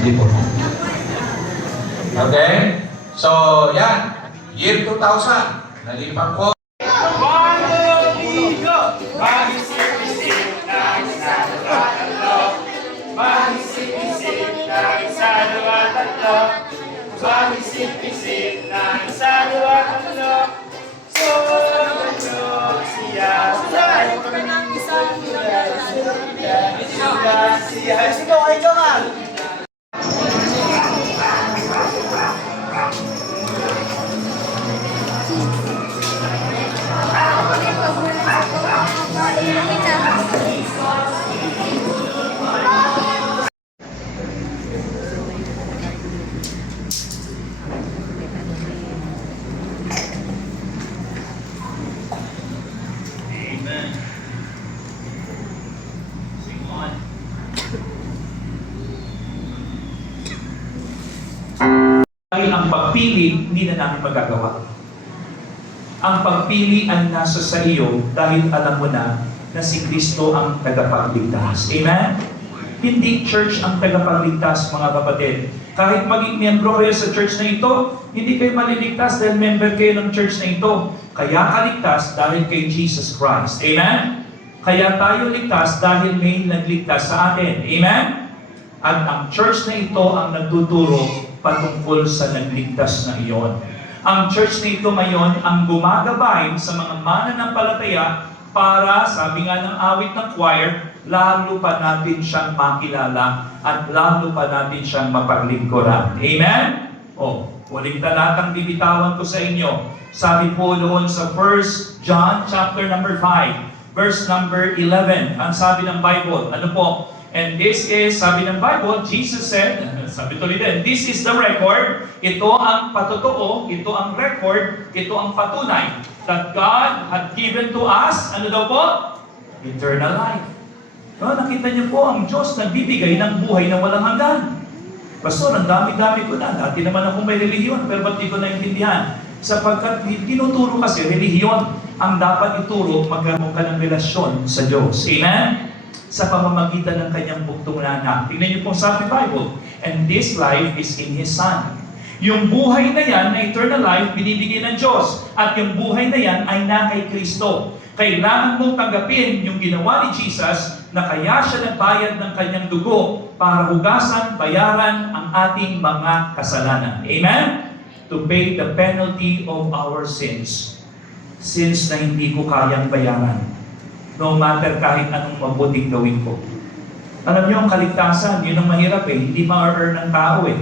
Hindi po. Okay? So, yan. Year 2000. Nalipan ko. Mahisip-isip ng isa, dalawa, tatlo. Mahisip-isip ng isa, dalawa, tatlo. Mahisip-isip ng isa, dalawa, tatlo. Sunod siya. Sigaw kayo nga! Dahil ang pagpili, hindi na namin magagawa. Ang pagpili ay nasa sa iyo dahil alam mo na si Kristo ang tagapagligtas. Amen? Hindi church ang tagapagligtas, mga kapatid. Kahit maging miyembro kayo sa church na ito, hindi kayo maliligtas dahil member kayo ng church na ito. Kaya kaligtas dahil kay Jesus Christ. Amen? Kaya tayo ligtas dahil may nagligtas sa atin. Amen? At ang church na ito ang nagtuturo patungkol sa nagligtas na iyon. Ang church na ito ngayon ang gumagabay sa mga mananampalataya para, sabi nga ng awit ng choir, lalo pa natin siyang makilala at lalo pa natin siyang mapaglingkuran. Amen? Huling talatang bibitawan ko sa inyo. Sabi po doon sa 1 John chapter number 5, verse number 11. Ang sabi ng Bible, ano po? And this is, sabi ng Bible, Jesus said, sabi tuloy din, this is the record, ito ang patotoo, ito ang record, ito ang patunay, that God had given to us, ano daw po? Eternal life. No, nakita niyo po, ang Diyos nagbibigay ng buhay na walang hanggan. Pastor, ang dami-dami ko na. Dati naman ako may relihiyon, pero ba't di ko naintindihan? Sapagkat tinuturo kasi, relihiyon ang dapat ituro, magkaroon ka ng relasyon sa Diyos. Amen? Sa pamamagitan ng kanyang buktong na. Tingnan niyo pong sabi Bible, and this life is in His Son. Yung buhay na yan, na eternal life, binibigay ng Diyos. At yung buhay na yan ay na kay Kristo. Kailangan mong tanggapin yung ginawa ni Jesus na kaya siya nagbayad ng kanyang dugo para hugasan, bayaran ang ating mga kasalanan. Amen? To pay the penalty of our sins. Sins na hindi ko kayang bayaran. No matter kahit anong mabuting gawin ko. Alam niyo, ang kaligtasan, yun ang mahirap eh. Hindi ma-earn ng tao eh.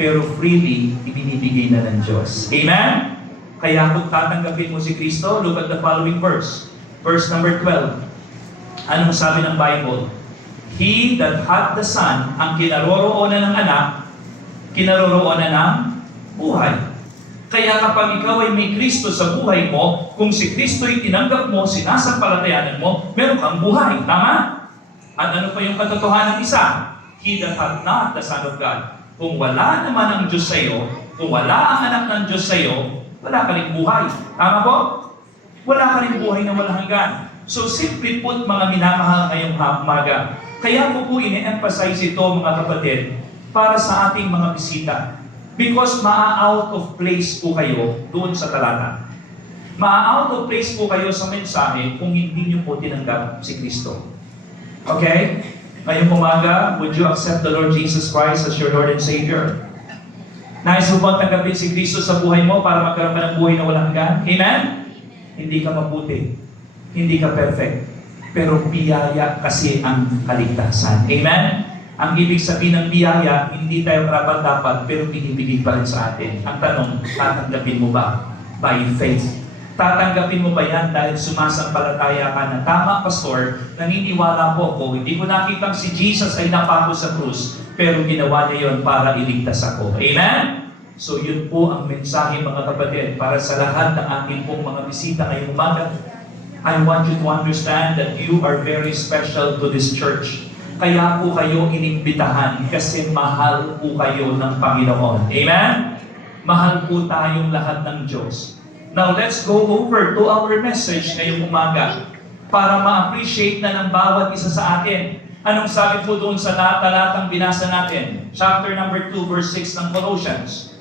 Pero freely, ibinibigay na ng Diyos. Amen? Kaya kung tatanggapin mo si Kristo, look at the following verse. Verse number 12. Anong sabi ng Bible? He that hath the Son, ang kinaroroonan ng anak, kinaroroonan ng buhay. Kaya kapag ikaw ay may Kristo sa buhay mo, kung si Kristo ay tinanggap mo, sinasampalatayanan mo, meron kang buhay. Tama? At ano pa yung katotohanan isa? He that hath not the Son of God. Kung wala naman ang Diyos sa iyo, kung wala ang anak ng Diyos sa iyo, wala ka rin buhay. Tama po? Wala ka rin buhay na walang hanggan. So simply put, mga minamahal ngayong umaga, kaya ko po ini-emphasize ito, mga kapatid, para sa ating mga bisita. Because maa-out of place po kayo doon sa talata. Maa-out of place po kayo sa mensahe kung hindi niyo po tinanggap si Kristo. Okay? Ngayong umaga, would you accept the Lord Jesus Christ as your Lord and Savior? Nais mo bang tanggapin si Kristo sa buhay mo para magkaroon ka ng buhay na walang hanggan? Amen? Hindi ka mabuti. Hindi ka perfect. Pero biyaya kasi ang kaligtasan. Amen? Ang ibig sabihin ng biyaya, hindi tayo dapat pero binibigay pa rin sa atin. Ang tanong, tatanggapin mo ba? By faith. Tatanggapin mo ba yan dahil sumasampalataya ka na, tama, Pastor, naniniwala po ako, hindi ko nakitang si Jesus ay napako sa krus, pero ginawa niya yon para iligtas ako. Amen? So yun po ang mensahe, mga kapatid, para sa lahat ng ating pong mga bisita ngayong umaga. I want you to understand that you are very special to this church. Kaya po kayo inimbitahan kasi mahal po kayo ng Panginoon. Amen? Mahal po tayong lahat ng Diyos. Now, let's go over to our message ngayong umaga para ma-appreciate na ng bawat isa sa atin Anong sabi po doon sa talatang binasa natin? Chapter number 2, verse 6 ng Colossians.